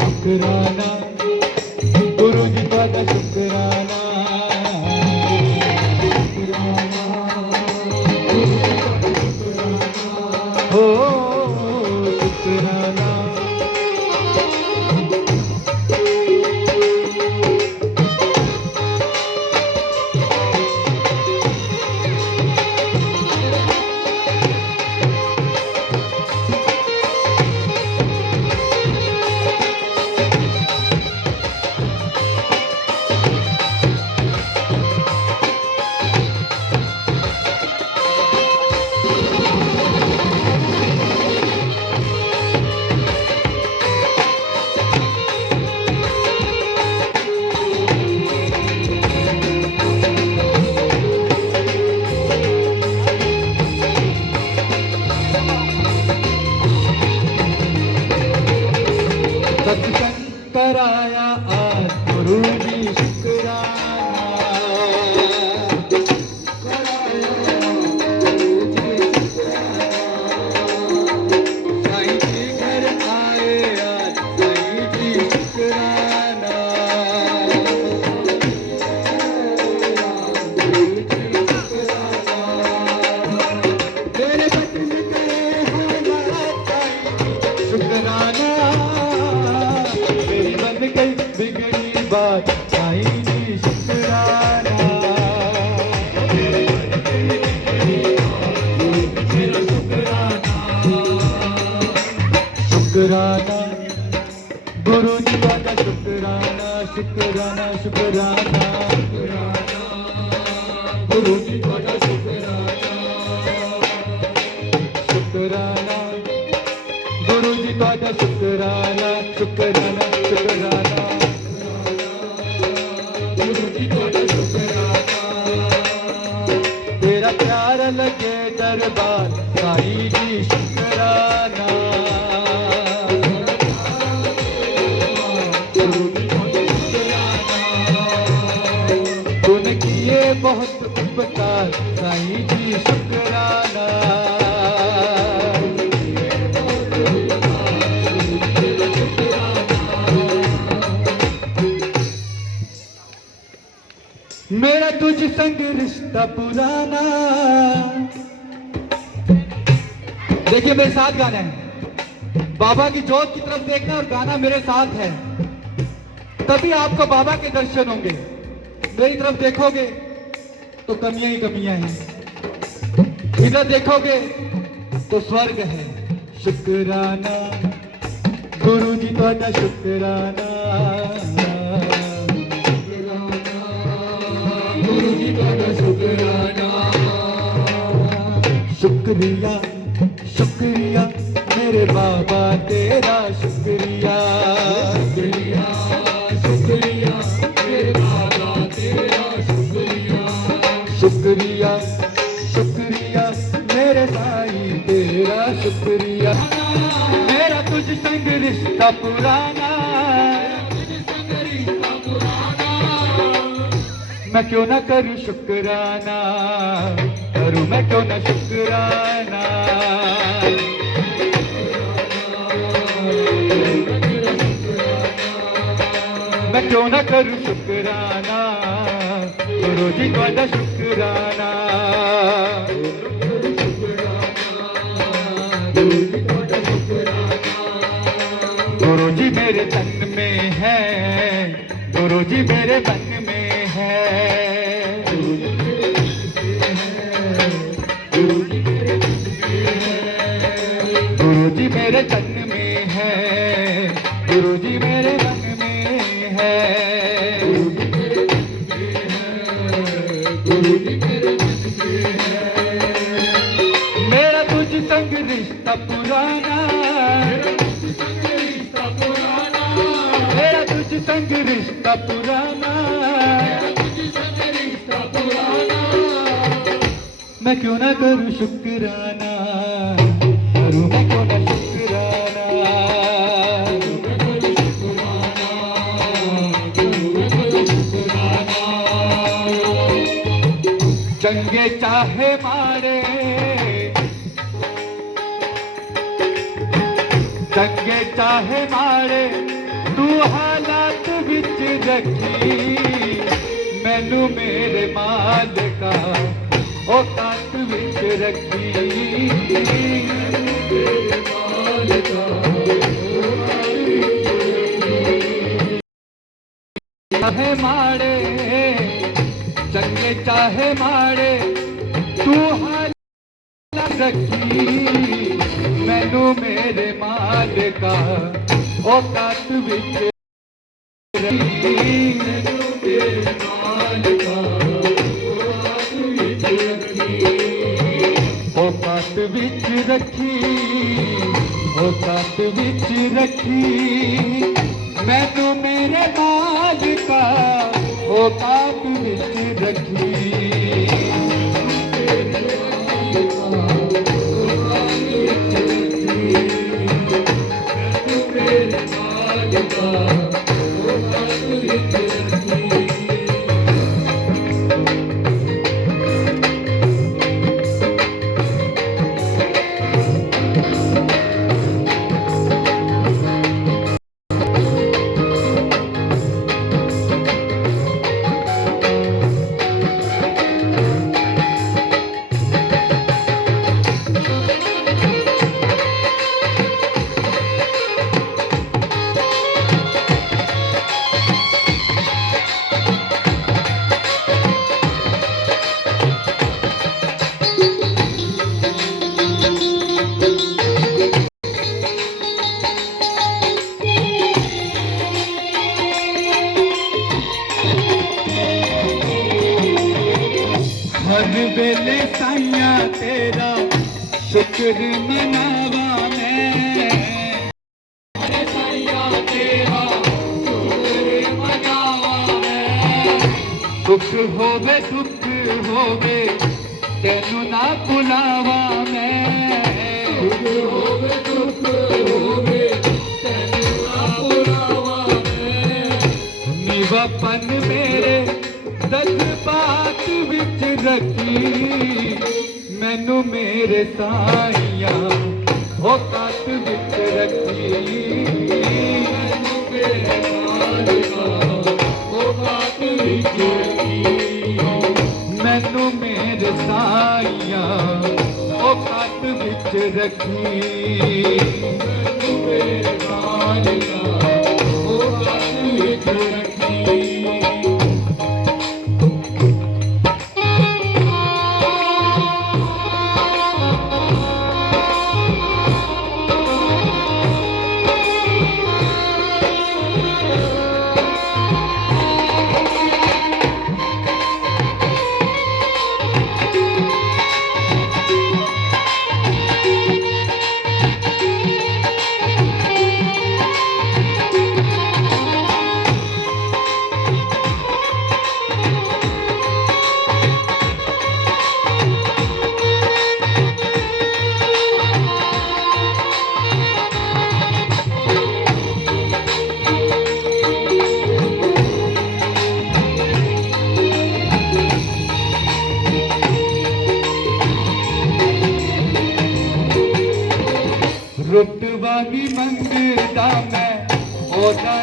शुक्राना गुरु जी का शुक्राना, हो शुक्राना। सत्संग कराया आज गुरु जी शुक्राना, साईं जी घर आए आज साईं जी शुक्राना, मेरे बचन करे हमारा साईं शुक्राना, गई बिगड़ी बात साईं जी शुक्राना, शुक्राना गुरु जी का शुक्राना, शुक्राना शुक्राना, गुरु जी का शुक्राना, शुक्राना गुरु जी का शुक्राना, शुक्राना शुक्राना, गुरु जी का शुक्राना, तेरा प्यार लगे दरबार साईं जी शुक्राना, तूने किए बहुत उपकार साईं जी शुक्राना, मेरा तुझ संग रिश्ता पुराना। देखिए मेरे साथ गाना है, बाबा की जोत की तरफ देखना और गाना मेरे साथ है, तभी आपको बाबा के दर्शन होंगे। मेरी तरफ देखोगे तो कमियां ही कमियां हैं, इधर देखोगे तो स्वर्ग है। शुक्राना गुरु जी का शुक्राना, गुरु जी का शुक्राना, शुक्रिया शुक्रिया मेरे बाबा तेरा शुक्रिया, शुक्रिया शुक्रिया मेरे बाबा तेरा शुक्रिया, शुक्रिया शुक्रिया मेरे साईं तेरा शुक्रिया, मेरा तुझ संग रिश्ता पुराना, मैं क्यों ना करूं शुक्राना, करूं मैं क्यों ना शुक्राना, मैं क्यों ना करूं शुक्राना, गुरु जी का शुक्राना, गुरु जी मेरे तन में है, गुरु जी मेरे मन में है, गुरु जी मेरे तन में है, गुरु जी मेरे मन में है, गुरु जी मेरे मन में है, मेरा तुझ संग रिश्ता पुराना, मेरा तुझ संग रिश्ता पुराना, मैं क्यों ना करूं शुक्राना, करूं मैं क्यों ना शुक्राना, चंगे चाहे मारे चंगे चाहे मारे तू हालात विच रखी मैनू मेरे मालिका औकात विच रखी मेरे मालिका चाहे मारे चंगे चाहे मारे तू हालात रखी मैनू मेरे मालिका औकात विच रखी मैनू मेरे मालिका औकात विच रखी औकात विच रखी मैनू मेरे मालिका औकात विच रखी हर वेले साइया तेरा शुक्र मनावा मैं साइया तेरा शुक्र मनावा मैं दुख होवे तेनू ना बुलावा मैं दुख होवे तेनू ना बुलावा मैं निवापन मेरे जज्बात विच रखी मैनू मेरे साइया औकात विच रखी मैनू मेरे मालिका औकात विच रखी मैनू मेरे साइया औकात विच रखी मैनू मेरे मालिका औकात विच रखी रुतबा नहीं मंगदा मैं ओदा